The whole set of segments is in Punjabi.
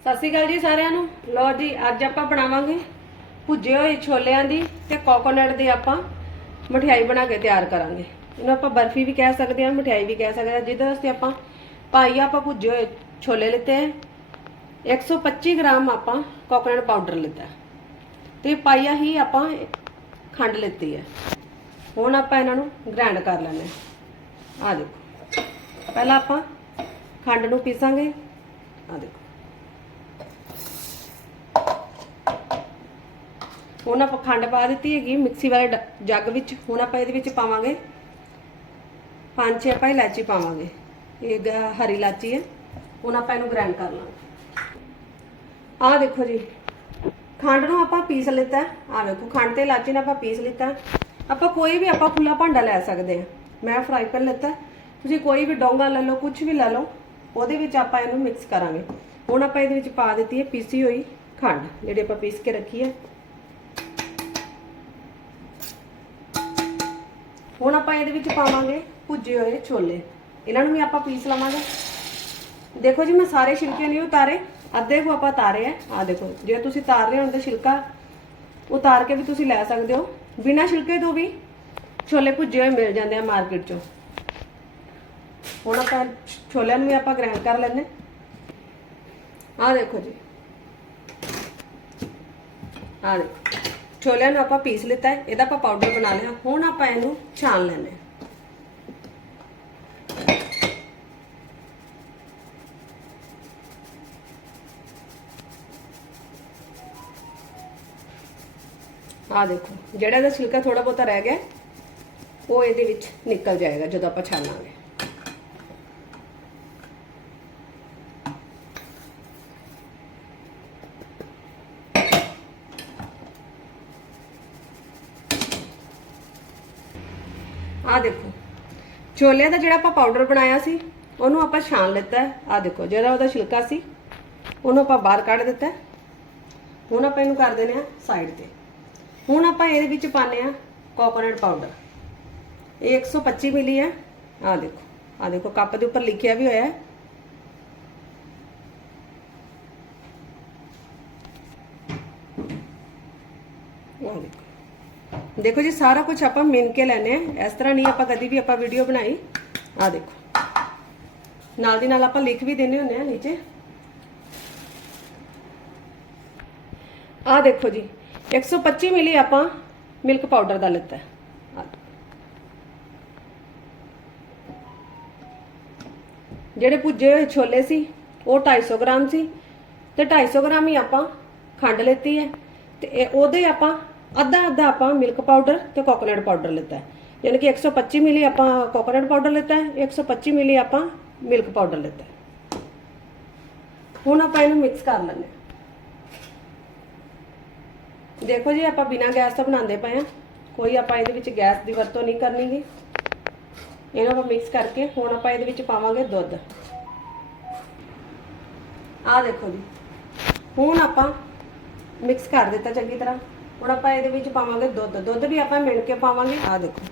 ਸਤਿ ਸ਼੍ਰੀ ਅਕਾਲ ਜੀ ਸਾਰਿਆਂ ਨੂੰ। ਲੋ ਜੀ, ਅੱਜ ਆਪਾਂ ਬਣਾਵਾਂਗੇ ਭੁੱਜੇ ਹੋਏ ਛੋਲਿਆਂ ਦੀ ਤੇ ਕੋਕੋਨਟ ਦੀ ਆਪਾਂ ਮਠਿਆਈ ਬਣਾ ਕੇ ਤਿਆਰ ਕਰਾਂਗੇ। ਇਹਨੂੰ ਆਪਾਂ ਬਰਫੀ ਵੀ ਕਹਿ ਸਕਦੇ ਹਾਂ, ਮਠਿਆਈ ਵੀ ਕਹਿ ਸਕਦੇ ਹਾਂ। ਜਿਹਦੇ ਵਾਸਤੇ ਆਪਾਂ ਪਾਈਆ ਆਪਾਂ ਭੁੱਜੇ ਹੋਏ ਛੋਲੇ ਲਿੱਤੇ ਹੈ 125 ਗ੍ਰਾਮ ਆਪਾਂ ਕੋਕੋਨਟ ਪਾਊਡਰ ਲਿੱਤਾ। ਹੈ। ਤੇ ਪਾਈਆ ਹੀ ਆਪਾਂ ਖੰਡ ਲਿੱਤੀ ਹੈ ਹੁਣ ਆਪਾਂ ਇਹਨਾਂ ਨੂੰ ਗ੍ਰਾਈਂਡ ਕਰ ਲੈਣਾ ਹੈ। ਆ ਦੇਖੋ। ਪਹਿਲਾਂ ਆਪਾਂ ਖੰਡ ਨੂੰ ਪੀਸਾਂਗੇ। ਆ ਦੇਖੋ। ਹੁਣ ਆਪਾਂ ਖੰਡ ਪਾ ਦਿੱਤੀ ਹੈਗੀ, ਮਿਕਸੀ ਵਾਲੇ ਡ- ਜੱਗ ਵਿੱਚ। ਹੁਣ ਆਪਾਂ ਇਹਦੇ ਵਿੱਚ ਪਾਵਾਂਗੇ ਪੰਜ ਛੇ ਆਪਾਂ ਇਲਾਚੀ ਪਾਵਾਂਗੇ। ਇਹ ਗ- ਹਰੀ ਇਲਾਚੀ ਹੈ। ਹੁਣ ਆਪਾਂ ਇਹਨੂੰ ਗ੍ਰਾਈਂਡ ਕਰ ਲਾਂਗੇ। ਆਹ ਦੇਖੋ ਜੀ, ਖੰਡ ਨੂੰ ਆਪਾਂ ਪੀਸ ਲਿੱਤਾ ਆਹ ਵੇਖੋ, ਖੰਡ ਤੇ ਇਲਾਚੀ ਨੂੰ ਆਪਾਂ ਪੀਸ ਲਿੱਤਾ ਆਪਾਂ ਕੋਈ ਵੀ ਆਪਾਂ ਖੁੱਲਾ ਭਾਂਡਾ ਲੈ ਸਕਦੇ ਹਾਂ। ਮੈਂ ਫਰਾਈ ਪੈਨ ਲਿੱਤਾ ਤੁਸੀਂ ਕੋਈ ਵੀ ਡੋਂਗਾ ਲੈ ਲਓ ਕੁਝ ਵੀ ਲੈ ਲਓ, ਉਹਦੇ ਵਿੱਚ ਆਪਾਂ ਇਹਨੂੰ ਮਿਕਸ ਕਰਾਂਗੇ। ਹੁਣ ਆਪਾਂ ਇਹਦੇ ਵਿੱਚ ਪਾ ਦਿੱਤੀ ਹੈ ਪੀਸੀ ਹੋਈ ਖੰਡ, ਜਿਹੜੀ ਆਪਾਂ ਪੀਸ ਕੇ ਰੱਖੀ ਹੈ। ਹੁਣ ਆਪਾਂ ਇਹਦੇ ਵਿੱਚ ਪਾਵਾਂਗੇ ਭੁੱਜੇ ਹੋਏ ਛੋਲੇ। ਇਹਨਾਂ ਨੂੰ ਵੀ ਆਪਾਂ ਪੀਸ ਲਵਾਂਗੇ। ਦੇਖੋ ਜੀ, ਮੈਂ ਸਾਰੇ ਛਿਲਕੇ ਨਹੀਂ ਉਤਾਰੇ। ਅੱਧੇ ਕੋ ਆਪਾਂ ਤਾਰੇ ਆ। ਆ ਦੇਖੋ, ਜੇ ਤੁਸੀਂ ਤਾਰ ਰਹੇ ਹੋ ਤਾਂ ਛਿਲਕਾ, ਉਤਾਰ ਕੇ ਵੀ ਤੁਸੀਂ ਲੈ ਸਕਦੇ ਹੋ। ਬਿਨਾਂ ਛਿਲਕੇ ਤੋਂ ਵੀ ਛੋਲੇ ਭੁੱਜੇ ਹੋਏ ਮਿਲ ਜਾਂਦੇ ਆ ਮਾਰਕੀਟ ਚੋਂ। ਹੁਣ ਆਪਾਂ ਛੋਲਿਆਂ ਨੂੰ ਵੀ ਆਪਾਂ ਗ੍ਰਾਈਂਡ ਕਰ ਲੈਂਦੇ। ਆ ਦੇਖੋ ਜੀ। ਆ ਦੇਖੋ। ਛੋਲਿਆਂ ਨੂੰ ਆਪਾਂ ਪੀਸ ਲਿੱਤਾ ਹੈ, ਇਹਦਾ ਆਪਾਂ ਪਾਊਡਰ ਬਣਾ ਲਿਆ। ਹੁਣ ਆਪਾਂ ਇਹਨੂੰ ਛਾਣ ਲੈਣੇ ਆ ਦੇਖੋ, ਜਿਹੜਾ ਇਹਦਾ ਛਿਲਕਾ ਥੋੜਾ ਬਹੁਤਾ ਰਹਿ ਗਿਆ, ਉਹ ਇਹਦੇ ਵਿੱਚ ਨਿਕਲ ਜਾਏਗਾ ਜਦੋਂ ਆਪਾਂ ਛਾਣਾਂਗੇ ਆ ਦੇਖੋ। ਛੋਲਿਆਂ ਦਾ ਜਿਹੜਾ ਆਪਾਂ ਪਾਊਡਰ ਬਣਾਇਆ ਸੀ, ਉਹਨੂੰ ਆਪਾਂ ਛਾਣ ਲਿੱਤਾ ਆ ਦੇਖੋ, ਜਿਹੜਾ ਉਹਦਾ ਛਿਲਕਾ ਸੀ, ਉਹਨੂੰ ਆਪਾਂ ਬਾਹਰ ਕੱਢ ਦਿੱਤਾ ਹੁਣ ਆਪਾਂ ਇਹਨੂੰ ਕਰ ਦਿੰਦੇ ਆ ਸਾਈਡ ਤੇ। ਹੁਣ ਆਪਾਂ ਇਹਦੇ ਵਿੱਚ ਪਾਣੇ ਆ ਕੋਕੋਨਟ ਪਾਊਡਰ ਇਹ 125 ਮਿਲੀ ਹੈ। ਆ ਦੇਖੋ ਆ ਦੇਖੋ, ਕੱਪ ਦੇ ਉੱਪਰ ਲਿਖਿਆ ਵੀ ਹੋਇਆ ਹੈ ਆਹ ਦੇਖੋ ਜੀ, ਸਾਰਾ ਕੁਝ ਆਪਾਂ ਮਿਣ ਕੇ ਲੈਣੇ ਆ ਇਸ ਤਰ੍ਹਾਂ ਨਹੀਂ ਆਪਾਂ ਕਦੀ ਵੀ ਆਪਾਂ ਵੀਡੀਓ ਬਣਾਈ। ਆ ਦੇਖੋ। ਨਾਲ ਦੀ ਨਾਲ ਆਪਾਂ ਲਿਖ ਵੀ ਦਿੰਨੇ ਹੁੰਦੇ ਆ ਨੀਚੇ। ਆ ਦੇਖੋ ਜੀ 125 ਮਿਲੀ ਆਪਾਂ ਮਿਲਕ ਪਾਊਡਰ ਦਾ ਲਿੱਤਾ। ਜਿਹੜੇ ਭੁੱਜੇ ਹੋਏ ਛੋਲੇ ਸੀ, ਉਹ 250 ਗ੍ਰਾਮ ਸੀ ਤੇ 250 ਗ੍ਰਾਮ ਹੀ ਆਪਾਂ ਖੰਡ ਲੈਤੀ ਹੈ। ਤੇ ਉਹਦੇ ਆਪਾਂ ਅੱਧਾ ਅੱਧਾ ਆਪਾਂ ਮਿਲਕ ਪਾਊਡਰ ਤੇ ਕੋਕੋਨਟ ਪਾਊਡਰ ਲਿੱਤਾ ਹੈ। ਯਾਨੀ ਕਿ 125 ਮਿਲੀ ਆਪਾਂ ਕੋਕੋਨਟ ਪਾਊਡਰ ਲਿੱਤਾ ਹੈ 125 ਮਿਲੀ ਆਪਾਂ ਮਿਲਕ ਪਾਊਡਰ ਲਿੱਤਾ ਹੈ। ਹੁਣ ਆਪਾਂ ਇਹਨੂੰ ਮਿਕਸ ਕਰ ਲੈਂਦੇ ਹਾਂ। ਦੇਖੋ ਜੀ, ਆਪਾਂ ਬਿਨਾਂ ਗੈਸ ਤੋਂ ਬਣਾਉਂਦੇ ਪਏ ਆ ਕੋਈ ਆਪਾਂ ਇਹਦੇ ਵਿੱਚ ਗੈਸ ਦੀ ਵਰਤੋਂ ਨਹੀਂ ਕਰਨੀਗੀ ਇਹਨੂੰ ਆਪਾਂ ਮਿਕਸ ਕਰਕੇ ਹੁਣ ਆਪਾਂ ਇਹਦੇ ਵਿੱਚ ਪਾਵਾਂਗੇ ਦੁੱਧ। ਆਹ ਦੇਖੋ ਜੀ। ਹੁਣ ਆਪਾਂ ਮਿਕਸ ਕਰ ਦਿੱਤਾ ਚੰਗੀ ਤਰ੍ਹਾਂ। ਹੁਣ ਆਪਾਂ ਇਹਦੇ ਵਿੱਚ ਪਾਵਾਂਗੇ ਦੁੱਧ। ਦੁੱਧ ਵੀ ਆਪਾਂ ਮਿਣ ਕੇ ਪਾਵਾਂਗੇ। ਆਹ ਦੇਖੋ।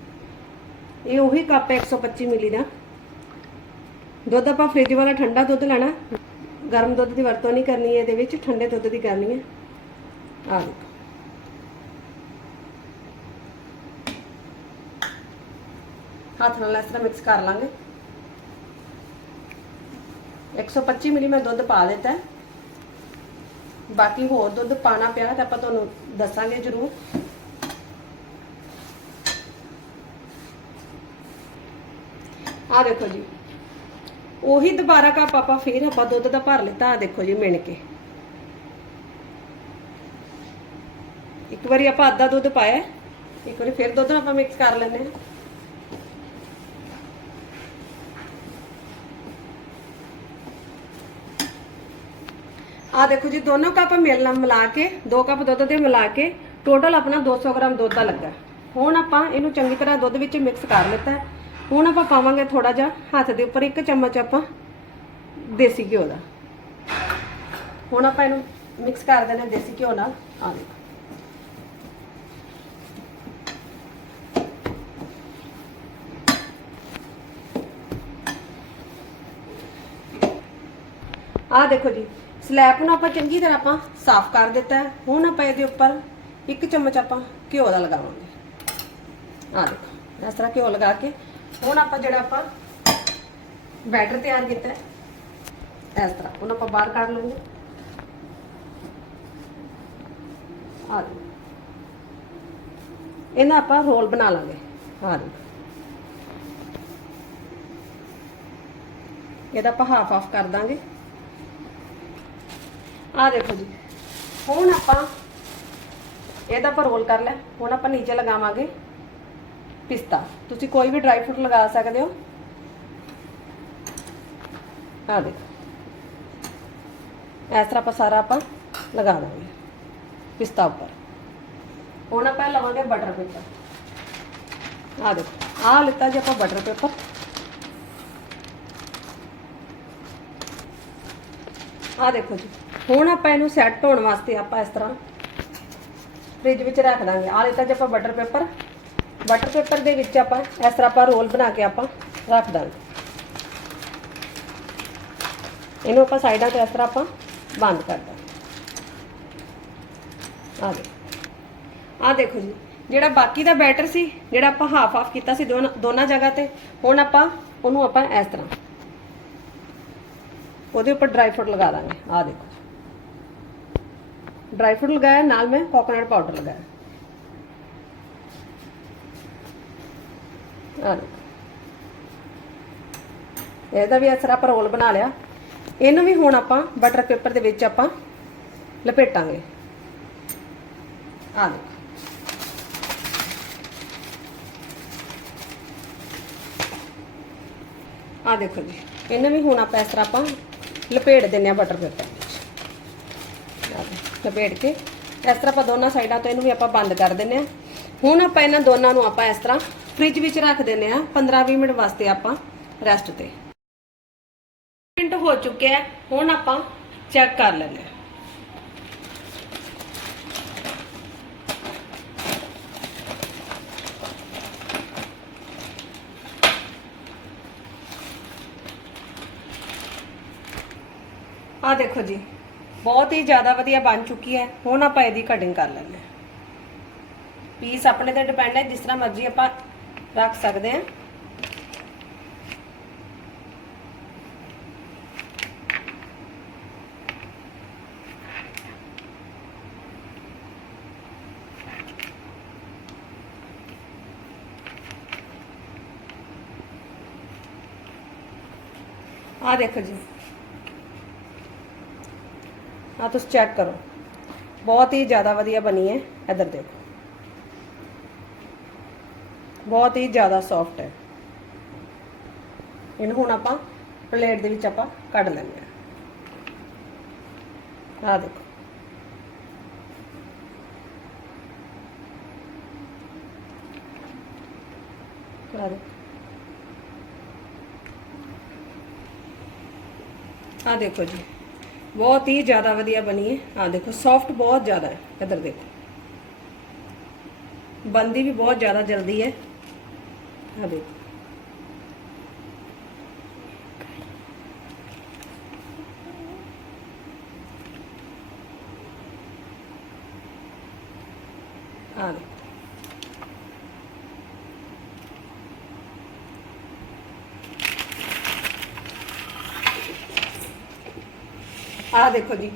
ਇਹ ਉਹੀ ਕੱਪ 125 ਮਿਲੀ ਦਾ। ਦੁੱਧ ਆਪਾਂ ਫ੍ਰਿਜ ਵਾਲਾ ਠੰਡਾ ਦੁੱਧ ਲੈਣਾ। ਗਰਮ ਦੁੱਧ ਦੀ ਵਰਤੋਂ ਨਹੀਂ ਕਰਨੀ ਹੈ ਇਹਦੇ ਵਿੱਚ, ਠੰਡੇ ਦੁੱਧ ਦੀ ਕਰਨੀ ਹੈ। ਆਹ ਦੇਖੋ। ਹੱਥ ਨਾਲ ਇਸ ਤਰ੍ਹਾਂ ਮਿਕਸ ਕਰ ਲਾਂਗੇ। 125 ਮਿਲੀ, ਮੈਂ ਦੁੱਧ ਪਾ ਦਿੱਤਾ ਬਾਕੀ ਹੋਰ ਦੁੱਧ ਪਾਣਾ ਪਿਆ ਤਾਂ ਆਪਾਂ ਤੁਹਾਨੂੰ ਦੱਸਾਂਗੇ ਜ਼ਰੂਰ। ਆ ਦੇਖੋ ਜੀ। ਉਹੀ ਦੁਬਾਰਾ ਕੱਪ ਆਪਾਂ ਫੇਰ ਆਪਾਂ ਦੁੱਧ ਦਾ ਭਰ ਲਿੱਤਾ ਆ ਦੇਖੋ ਜੀ ਮਿਣ ਕੇ। ਇੱਕ ਵਾਰੀ ਆਪਾਂ ਅੱਧਾ ਦੁੱਧ ਪਾਇਆ, ਇੱਕ ਵਾਰੀ ਫਿਰ ਦੁੱਧ ਆਪਾਂ ਮਿਕਸ ਕਰ ਲੈਂਦੇ ਹਾਂ। ਆ ਦੇਖੋ ਜੀ, ਦੋਨੋਂ ਕੱਪ ਮਿਲ ਮਿਲਾ ਕੇ, ਦੋ ਕੱਪ ਦੁੱਧ ਦੇ ਮਿਲਾ ਕੇ ਟੋਟਲ ਆਪਣਾ 200 ਗ੍ਰਾਮ ਦੁੱਧ ਦਾ ਲੱਗਾ। ਹੁਣ ਆਪਾਂ ਇਹਨੂੰ ਚੰਗੀ ਤਰ੍ਹਾਂ ਦੁੱਧ ਵਿੱਚ ਮਿਕਸ ਕਰ ਲਿੱਤਾ ਹੁਣ ਆਪਾਂ ਪਾਵਾਂਗੇ ਥੋੜਾ ਜਿਹਾ ਹੱਥ ਦੇ ਉੱਪਰ, ਇੱਕ ਚਮਚ ਆਪਾਂ ਦੇਸੀ ਘਿਓ ਦਾ। ਹੁਣ ਆਪਾਂ ਇਹਨੂੰ ਮਿਕਸ ਕਰ ਦੇਣਾ ਦੇਸੀ ਘਿਓ ਨਾਲ। ਆ ਦੇਖੋ। ਆ ਦੇਖੋ ਜੀ ਸਲੈਬ ਨੂੰ ਆਪਾਂ ਚੰਗੀ ਤਰ੍ਹਾਂ ਆਪਾਂ ਸਾਫ਼ ਕਰ ਦਿੱਤਾ ਹੁਣ ਆਪਾਂ ਇਹਦੇ ਉੱਪਰ ਇੱਕ ਚਮਚ ਆਪਾਂ ਘਿਓ ਦਾ ਲਗਾਵਾਂਗੇ। ਆ ਦੇਖੋ, ਇਸ ਤਰ੍ਹਾਂ ਘਿਓ ਲਗਾ ਕੇ ਹੁਣ ਆਪਾਂ ਜਿਹੜਾ ਆਪਾਂ ਬੈਟਰ ਤਿਆਰ ਕੀਤਾ ਇਸ ਤਰ੍ਹਾਂ। ਉਹਨੂੰ ਆਪਾਂ ਬਾਹਰ ਕੱਢ ਲਵਾਂਗੇ। ਆ ਦੇਖੋ। ਇਹਨਾਂ ਆਪਾਂ ਰੋਲ ਬਣਾ ਲਾਂਗੇ। ਆ ਇਹਦਾ ਆਪਾਂ ਹਾਫ ਆਫ ਕਰ ਦਾਂਗੇ। ਆ ਦੇਖੋ ਜੀ। ਹੁਣ ਆਪਾਂ ਇਹਦਾ ਆਪਾਂ ਰੋਲ ਕਰ ਲਿਆ। ਹੁਣ ਆਪਾਂ ਨੀਚੇ ਲਗਾਵਾਂਗੇ ਪਿਸਤਾ। ਤੁਸੀਂ ਕੋਈ ਵੀ ਡਰਾਈ ਫਰੂਟ ਲਗਾ ਸਕਦੇ ਹੋ। ਆ ਦੇਖੋ। ਇਸ ਤਰ੍ਹਾਂ ਆਪਾਂ ਸਾਰਾ ਆਪਾਂ ਲਗਾ ਦਾਂਗੇ ਪਿਸਤਾ ਉੱਪਰ। ਹੁਣ ਆਪਾਂ ਲਵਾਂਗੇ ਬਟਰ ਪੇਪਰ ਆ ਦੇਖੋ। ਆ ਲਿੱਤਾ ਜੀ ਆਪਾਂ ਬਟਰ ਪੇਪਰ ਆ ਦੇਖੋ ਜੀ। ਹੁਣ ਆਪਾਂ ਇਹਨੂੰ ਸੈੱਟ ਹੋਣ ਵਾਸਤੇ ਆਪਾਂ ਇਸ ਤਰ੍ਹਾਂ ਫ੍ਰਿਜ ਵਿੱਚ ਰੱਖ ਦਾਂਗੇ। ਆ ਲਿੱਤਾ ਜੀ ਆਪਾਂ ਬਟਰ ਪੇਪਰ ਬਟਰ ਪੇਪਰ ਦੇ ਵਿੱਚ ਆਪਾਂ ਇਸ ਤਰ੍ਹਾਂ ਆਪਾਂ ਰੋਲ ਬਣਾ ਕੇ ਆਪਾਂ ਰੱਖ ਦਾਂਗੇ। ਇਹਨੂੰ ਆਪਾਂ ਸਾਈਡਾਂ ਤੇ ਇਸ ਤਰ੍ਹਾਂ ਆਪਾਂ ਬੰਦ ਕਰ ਦਾਂਗੇ। ਆ ਦੇਖੋ। ਆ ਦੇਖੋ ਜੀ। ਜਿਹੜਾ ਬਾਕੀ ਦਾ ਬੈਟਰ ਸੀ, ਜਿਹੜਾ ਆਪਾਂ ਹਾਫ ਹਾਫ ਕੀਤਾ ਸੀ ਦੋਨਾਂ ਦੋਨਾਂ ਜਗ੍ਹਾ ਤੇ, ਹੁਣ ਆਪਾਂ ਉਹਨੂੰ ਆਪਾਂ ਇਸ ਤਰ੍ਹਾਂ ਉਹਦੇ ਉੱਪਰ ਡਰਾਈ ਫਰੂਟ ਲਗਾ ਦਾਂਗੇ। ਆ ਦੇਖੋ। ਡਰਾਈ ਫਰੂਟ ਲਗਾਇਆ, ਨਾਲ ਮੈਂ ਕੋਕੋਨਟ ਪਾਊਡਰ ਲਗਾਇਆ। ਆ ਦੇਖੋ। ਇਹਦਾ ਵੀ ਅਸਰ ਆਪਾਂ ਰੋਲ ਬਣਾ ਲਿਆ। ਇਹਨੂੰ ਵੀ ਹੁਣ ਆਪਾਂ ਬਟਰ ਪੇਪਰ ਦੇ ਵਿੱਚ ਆਪਾਂ ਲਪੇਟਾਂਗੇ। ਆ ਦੇਖੋ। ਆ ਦੇਖੋ ਜੀ। ਇਹਨੂੰ ਵੀ ਹੁਣ ਆਪਾਂ ਇਸ ਤਰ੍ਹਾਂ ਆਪਾਂ ਲਪੇਟ ਦਿੰਨੇ ਆ ਬਟਰ ਪੇਪਰ ਵਿੱਚ ਲਪੇਟ ਕੇ, ਇਸ ਤਰ੍ਹਾਂ ਆਪਾਂ ਦੋਨਾਂ ਸਾਈਡਾਂ ਤੋਂ ਇਹਨੂੰ ਵੀ ਆਪਾਂ ਬੰਦ ਕਰ ਦਿੰਨੇ ਆ। ਹੁਣ ਆਪਾਂ ਇਹਨਾਂ ਦੋਨਾਂ ਨੂੰ ਆਪਾਂ ਇਸ ਤਰ੍ਹਾਂ ਫ੍ਰਿਜ ਵਿੱਚ ਰੱਖ ਦਿੰਨੇ ਆ 15-20 ਮਿੰਟ ਵਾਸਤੇ ਆਪਾਂ ਰੈਸਟ ਤੇ। ਮਿੰਟ ਹੋ ਚੁੱਕਿਆ ਹੁਣ ਆਪਾਂ ਚੈੱਕ ਕਰ ਲੈਂਦੇ ਆ। ਆ ਦੇਖੋ ਜੀ, ਬਹੁਤ ਹੀ ਜ਼ਿਆਦਾ ਵਧੀਆ ਬਣ ਚੁੱਕੀ ਹੈ। ਹੁਣ ਆਪਾਂ ਇਹਦੀ ਕਟਿੰਗ ਕਰ ਲੈਂਦੇ ਹਾਂ। ਪੀਸ ਆਪਣੇ ਤੇ ਡਿਪੈਂਡ ਹੈ, ਜਿਸ ਤਰ੍ਹਾਂ ਮਰਜ਼ੀ ਆਪਾਂ ਰੱਖ ਸਕਦੇ ਹਾਂ। ਆ ਦੇਖੋ ਜੀ। ਆ ਤੁਸੀਂ ਚੈੱਕ ਕਰੋ। ਬਹੁਤ ਹੀ ਜ਼ਿਆਦਾ ਵਧੀਆ ਬਣੀ ਹੈ, ਇੱਧਰ ਦੇਖੋ। ਬਹੁਤ ਹੀ ਜ਼ਿਆਦਾ ਸੌਫਟ ਹੈ। ਇਹਨੂੰ ਹੁਣ ਆਪਾਂ ਪਲੇਟ ਦੇ ਵਿੱਚ ਆਪਾਂ ਕੱਢ ਲੈਂਦੇ ਹਾਂ। ਆ ਦੇਖੋ। ਆ ਦੇਖੋ। ਆ ਦੇਖੋ ਜੀ। ਬਹੁਤ ਹੀ ਜ਼ਿਆਦਾ ਵਧੀਆ ਬਣੀ ਹੈ ਆ ਦੇਖੋ ਸੌਫਟ ਬਹੁਤ ਜ਼ਿਆਦਾ ਹੈ ਇੱਧਰ ਦੇਖੋ ਬੰਦੀ ਵੀ ਬਹੁਤ ਜ਼ਿਆਦਾ ਜਲਦੀ ਹੈ ਆ ਦੇਖੋ ਆ ਦੇਖੋ ਆਹ ਦੇਖੋ ਜੀ।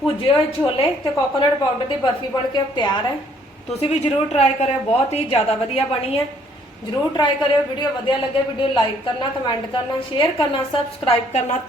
ਭੁੱਜੇ ਹੋਏ ਛੋਲੇ ਤੇ ਕੋਕੋਨਟ ਪਾਊਡਰ ਦੀ ਬਰਫੀ ਬਣ ਕੇ ਤਿਆਰ ਹੈ। ਤੁਸੀਂ ਵੀ ਜਰੂਰ ਟਰਾਈ ਕਰਿਓ, ਬਹੁਤ ਹੀ ਜ਼ਿਆਦਾ ਵਧੀਆ ਬਣੀ ਹੈ। ਜਰੂਰ ਟਰਾਈ ਕਰਿਓ ਵੀਡੀਓ ਵਧੀਆ ਲੱਗੇ ਵੀਡੀਓ ਲਾਈਕ ਕਰਨਾ ਕਮੈਂਟ ਕਰਨਾ ਸ਼ੇਅਰ ਕਰਨਾ ਸਬਸਕ੍ਰਾਈਬ ਕਰਨਾ।